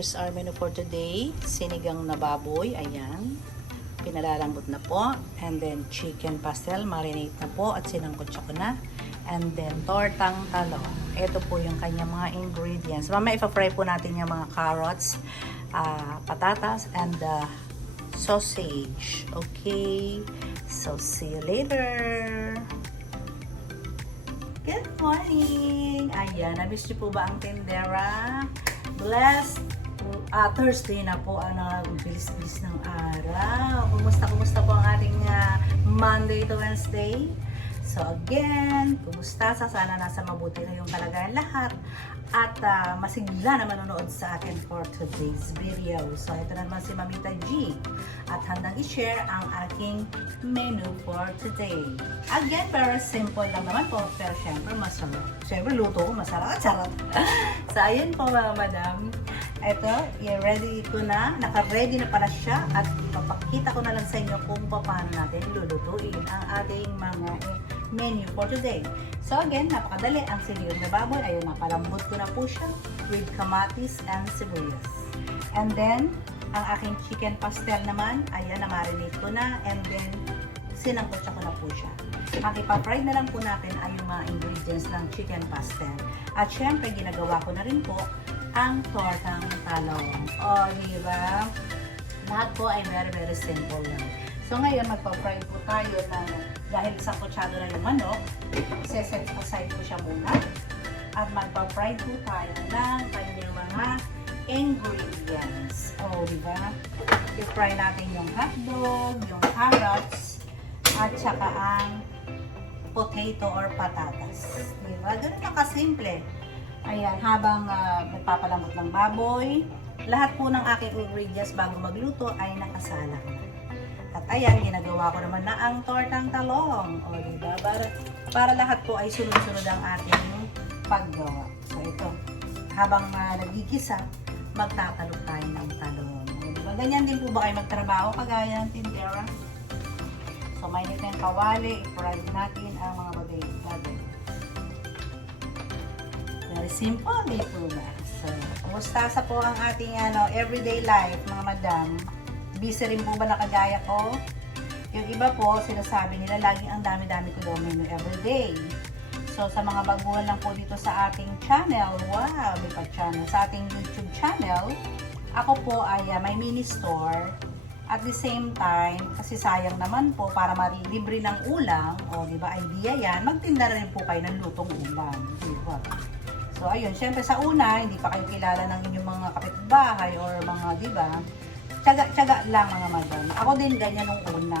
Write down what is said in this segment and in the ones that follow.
here's our menu for today. Sinigang na baboy, ayan. Pinalalambot na po. And then chicken pastel, marinate na po at sinangkotsa ko na. And then tortang talong. Ito po yung kanyang mga ingredients. Mamaya ipa-fry po natin yung mga carrots, patatas, and sausage. Okay? So, see you later! Good morning! Ayan, na-miss niyo po ba ang tindera? Blessed Thursday na po, bilis-bilis ng araw. Kumusta po ang ating Monday to Wednesday? So again, kumusta? Sana nasa mabuti na yung kalagayan lahat. At masigla na manonood sa akin for today's video. So ito na naman si Mamita G. At handang i-share ang aking menu for today. Again, very simple lang naman po. Pero syempre masarap. Syempre luto ko masarap. Charot. So ayun po mga madam. Ito, i-ready ko na. Naka-ready na pala siya. At ipapakita ko na lang sa inyo kung paano natin lulutuin ang ating mga menu for today. So again, napakadali ang sinigang na baboy. Ayun, napalambot ko na po siya with kamatis and sibuyas. And then, ang aking chicken pastel naman, ayan, na-marinate ko na. And then, sinangkotsa ko na po siya. Ang ipa-fry na lang po natin ay yung mga ingredients ng chicken pastel. At syempre, ginagawa ko na rin po ang tortang talong. O, diba? Lahat po ay very simple lang. So ngayon, magpa-fry po tayo ng, dahil isang kutsado na yung manok, set aside ko siya muna. At magpa-fry po tayo ng kanyang mga ingredients. O, diba? I-fry natin yung hotdog, yung carrots, at saka ang potato or patatas. Diba? Ganun lang kasimple. Ayan, habang nagpapalambot ng baboy, lahat po ng aking ingredients bago magluto ay nakasalang na. At ayan, ginagawa ko naman na ang tortang talong. O, diba? Para lahat po ay sunod-sunod ang ating paggawa. So, ito. Habang nagigisa, magtatalog tayo ng talong. O, diba? Ganyan din po ba kayo magtrabaho kagaya ng tindera? So, mainit na yung kawali. I-fry natin ang mga bagay. Very simple, di po ba? So, kumusta sa po ang ating everyday life, mga madam? Busy rin po ba na kagaya ko? Yung iba po, sinasabi nila, laging ang dami-dami ko daw menu everyday. So, sa mga baguhan lang po dito sa ating channel, wow, may pa-channel. Sa ating YouTube channel, ako po ay may mini store. At the same time, kasi sayang naman po, para marilibre ng ulam, o di ba, idea yan, magtinda na rin po kayo ng lutong ulam. Di ba? So, ayun, syempre sa una, hindi pa kayo kilala ng inyong mga kapitbahay or mga, di ba, tiyaga lang mga madam. Ako din ganyan nung una.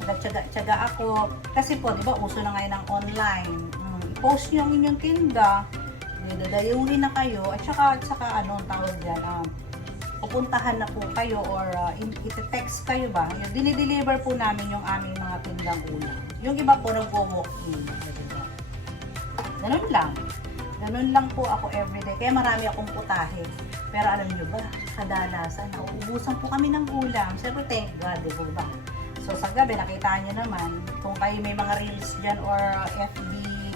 Tiyaga ako. Kasi po, di ba, uso na ngayon ng online. I-post nyo ang inyong tinda. Dadayuhin na kayo. At saka anong tawag dyan, pupuntahan na po kayo or iti-text kayo ba. Yung dinideliver po namin yung aming mga tindang ulam. Yung iba po nag-walk-in. Diba? Ganun lang po ako everyday. Kaya marami akong putahe. Pero alam nyo ba, kadalasan, nauubusan po kami ng ulam. Siyempre, thank God, di ba? So, sa gabi, nakita nyo naman, kung kayo may mga reels dyan or FB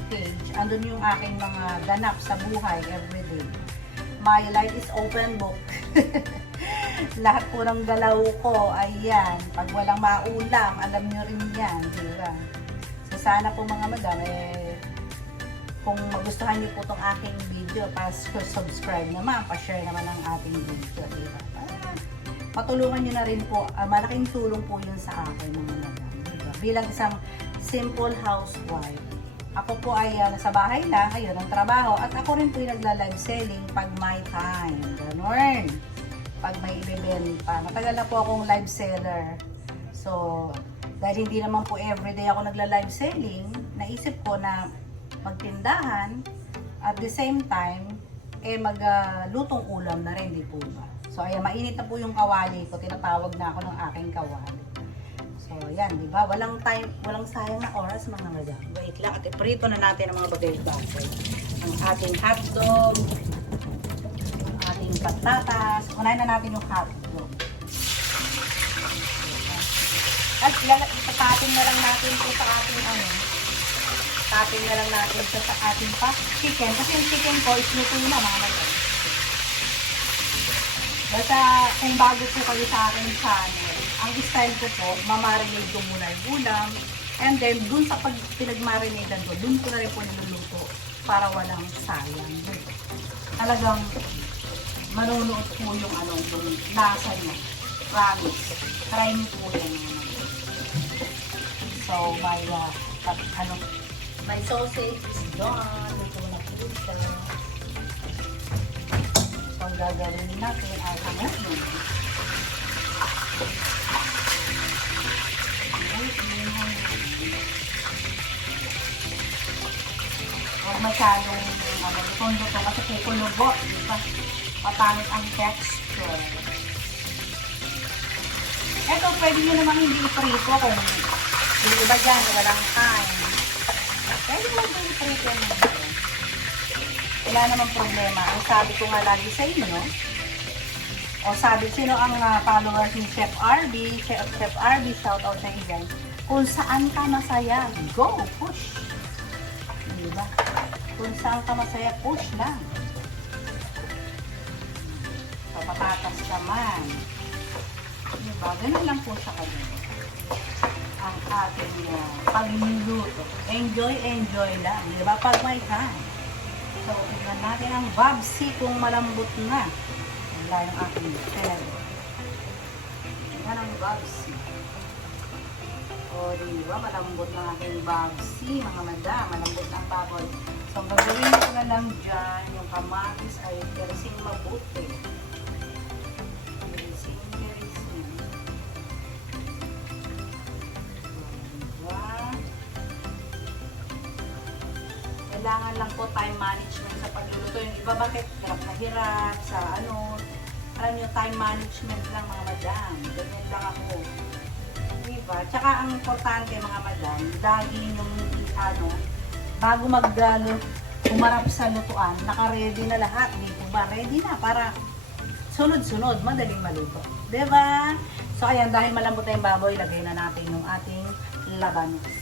page, andun yung aking mga ganap sa buhay everyday. My life is open book. Lahat po ng galaw ko, ayan. Pag walang maulam, alam nyo rin yan, di ba? So, sana po mga madam, kung magustuhan niyo po itong aking video, subscribe naman, pa-share naman ang ating video, diba? Matulungan niyo na rin po, malaking tulong po yun sa akin, mga madam, diba? Bilang isang simple housewife. Ako po ay nasa bahay lang, ayun, ang trabaho, at ako rin po yung nagla-live selling pag may time, ganun. Pag may ibebenta. Matagal na po akong live seller. So, dahil hindi naman po everyday ako nagla-live selling, naisip ko na magtindahan at the same time maglutong ulam na rin, di po ba? So ayan, mainit na po yung kawali ko, tinatawag na ako ng aking kawali. So ayan, di ba? Walang sayang na oras mga madam. Wait lang, at iprito na natin ang mga bagay-bagay. Ang ating hotdog, ang ating patatas. Unahin na natin yung hotdog. At itatin na lang natin po sa ating Tapin na lang natin sa ating chicken. Kasi yung chicken ko is luto na mga madam. Basta kung bago po kayo sa aking channel, ang style ko po, mamarinate ko muna yung ulam. And then, dun sa pag pinagmarinatean ko, dun ko na rin po niluluto para walang sayang. Talagang manunuot po yung yung lasa niya. Promise. Try niyo po yan. So, my sausage is done. Ito na po siya. So, ang gagawin natin ay hanguin. Huwag masyadong tondo to kasi kukulubo. Diba? Patangit ang texture. Eto, pwede nyo namang hindi iprito kung yung iba dyan, walang time. Pwede mo hindi iprito yan. Wala namang problema. Ang sabi ko nga lagi sa inyo, no? O sabi, sino ang followers ni Chef RB? Chef RB, shoutout sa inyo. Kung saan ka masaya, go, push. Diba? Kung saan ka masaya, push lang. So, patatas naman. Diba? Ganun lang po siya kagad. Ang ating pagluluto. Enjoy lang. Diba? Pag may time. So, tignan natin ang babsi kung malambot na. Wala yung aking pelo. Yan ang babsi. O, diba? Malambot na aking babsi, mga madam. Malambot na ang baboy. So, ang gagawin ko na lang dyan, yung kamatis ay keresing mabuti. Keresing. Diba? Kailangan lang po time management sa pagluluto. Yung iba bakit hirap na hirap sa alam nyo, time management lang mga madam. Ganyan lang ako. Diba? Tsaka ang importante mga madam, lagi yung bago umarap sa lutuan, naka-ready na lahat. Dito ba? Ready na para sunod-sunod, madaling maluto. Diba? So ayan, dahil malambot na yung baboy, lagay na natin yung ating labanos.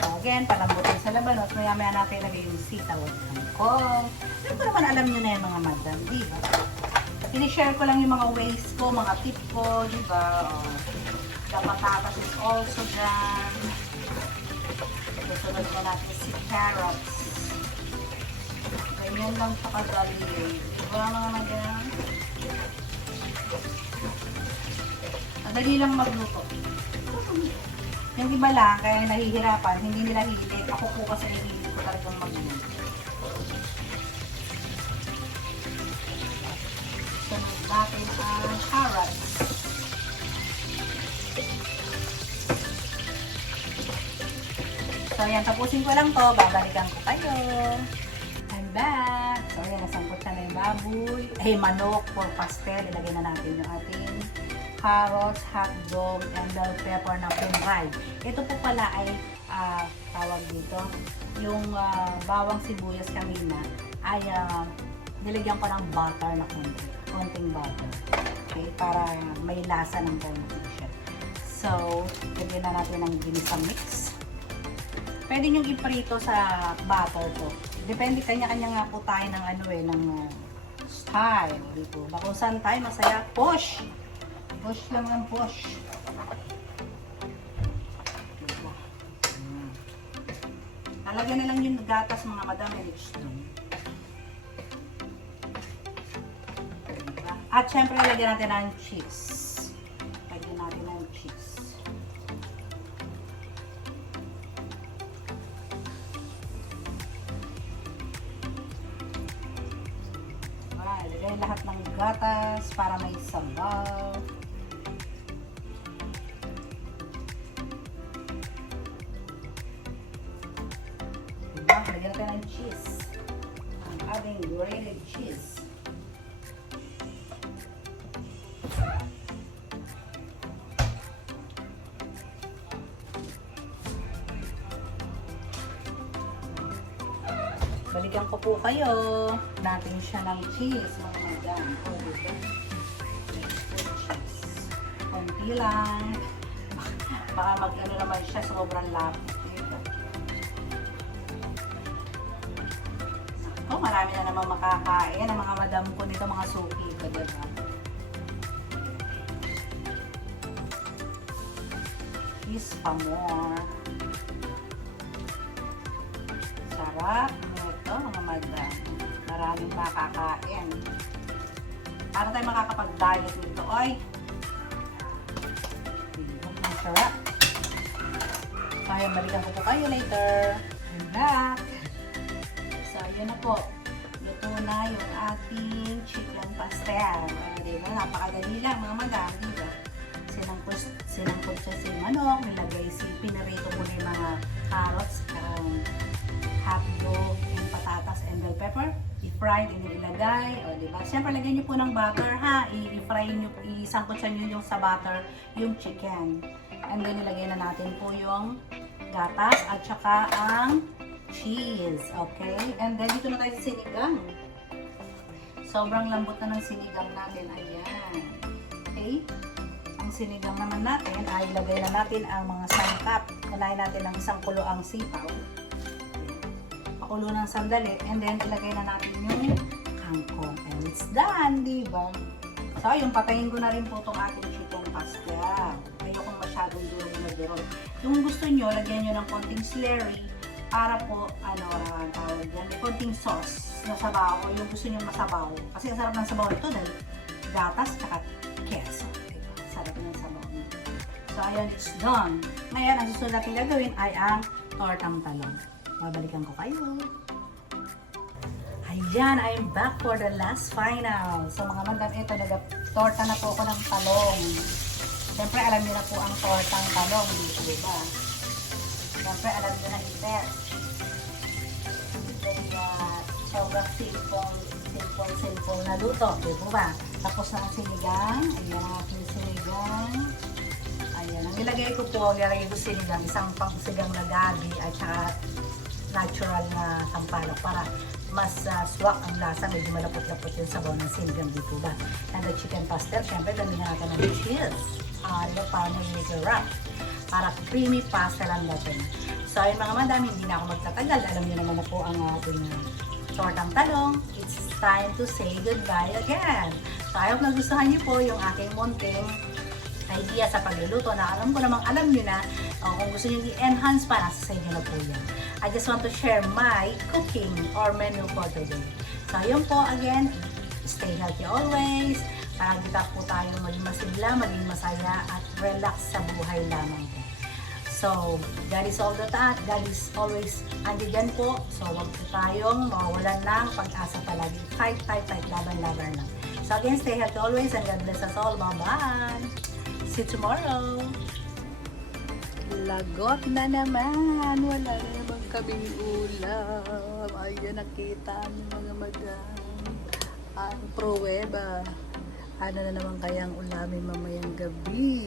So again, palambutin sa labanos, maya-maya natin lagay yung sitaw at kangkong. Pero naman alam nyo na yung mga madam, diba? Pinishare ko lang yung mga ways ko, mga tip ko, diba? The patatas is also done. Susunod na natin si carrots. Ganyan lang sa kadali. Diba mga madam? Madali lang magluto. Yung iba lang, kaya nahihirapan, hindi nila hilig. Ako po kasi hilig ko talagang magluto. Sunod natin ang carrots. So, yan. Tapusin ko lang to. Babalikan ko kayo. I'm back. So, yan. Nasangkot na yung baboy. Manok for pastel. Ilagay na natin yung ating carrots, hotdog, and bell pepper na pinray. Ito po pala ay tawag dito. Yung bawang sibuyas kanina ay nilagyan ko ng butter na konting butter. Okay? Para may lasa ng konti siya. So, lagyan na natin ng ginisa mix. Pwede nyo iprito sa butter to. Depende, kanya-kanya nga po tayo ng ng style. Dito. Kung saan tayo masaya, push! Push lang ang push. Lalagyan na lang yung gatas mga madam and it's done. At syempre, lagyan natin ng cheese. Lagyan natin ng cheese. Lagay lahat ng gatas para may sabaw. Lagyan natin ng cheese. Ang ating grated cheese. Balikan ko po kayo. Natin siya ng cheese. Mga madam. Cheese. Konti lang. Baka mag-ano naman siya. Sobrang lapit. to, marami na naman makakain ang mga madam ko nito, mga suki ko, diba? Is pa more. Sarap nito, mga madam. Maraming makakain. Para tayo makakapag-diet nito, oy. Ang sarap. Kaya balikan ko po kayo later. I'm back. So, yun na po. Luto na yung ating chicken pastel. Diba? Napakadali lang mga madam. Diba? Sinangkot siya si manok. Nilagay pinarito mo na yung mga carrots, hotdog, and patatas, and bell pepper. I-fry, ilagay. O, diba? Siyempre, lagyan nyo po ng butter, ha? I-fry nyo, isangkot siya nyo yung sa butter, yung chicken. And then, ilagay na natin po yung gatas at saka ang cheese. Okay? And then, dito na tayo sa sinigang. Sobrang lambot na ng sinigang natin. Ayan. Okay? Ang sinigang naman natin ay ilagay na natin ang mga sangkap. Unahin natin ang isang kuloang sipaw. Pakulo ng sandali. And then, ilagay na natin yung kangkong. And it's done, diba? So, yung patayin ko na rin po itong ating chicken pastel. Ayokong masyadong durog. Kung gusto nyo, lagyan nyo ng konting celery para po, tawag yan, konting sauce na sabaw o yung gusto nyo masabaw. Kasi ang sarap ng sabaw ito dahil gatas at queso. Sarap ng sabaw nito. So, ayan, it's done. Ngayon, ang susunod natin gagawin ay ang tortang talong. Babalikan ko kayo. Ayan, I'm back for the last final. So mga madam, ito, torta na po ako ng talong. Siyempre, alam niyo na po ang tortang talong dito, diba? Siyempre, alam niyo na i-test. Kaya, sobrang simple na luto, diba ba? Tapos na ang sinigang. Ayan ang aking sinigang. Ayan, ang nilagay ko sinigang, isang pangsigang na gabi at saka natural na sampalok para mas swak ang lasa, medyo malapot-lapot yung sabaw ng sinigang dito ba. And the chicken pastel, syempre dami na natin ng cheese. Diba, paano yung wrap para creamy pastel ang dating. So ayun mga madam, hindi na ako magtatagal. Alam niyo naman na po ang ating tortang talong. It's time to say goodbye again. So I hope nagustuhan niyo po yung aking munting idea sa pagluluto na alam niyo na kung gusto niyo i-enhance pa, nasa sa inyo na po yan. I just want to share my cooking or menu for today. So, yun po again, stay healthy always. Para po tayo maging masigla, maging masaya, at relax sa buhay lamang po. So, God is all that. God is always andyan po. So, wag po tayong mawawalan ng pag-asa palagi. Fight, laban lang. So, again, stay healthy always and God bless us all. Bye-bye! See you tomorrow! Lagot na naman. Wala na naman kaming ulam. Ayan, nakita niyo mga madam. Ang pruweba. Ano na naman kayang ulamin mamayang gabi?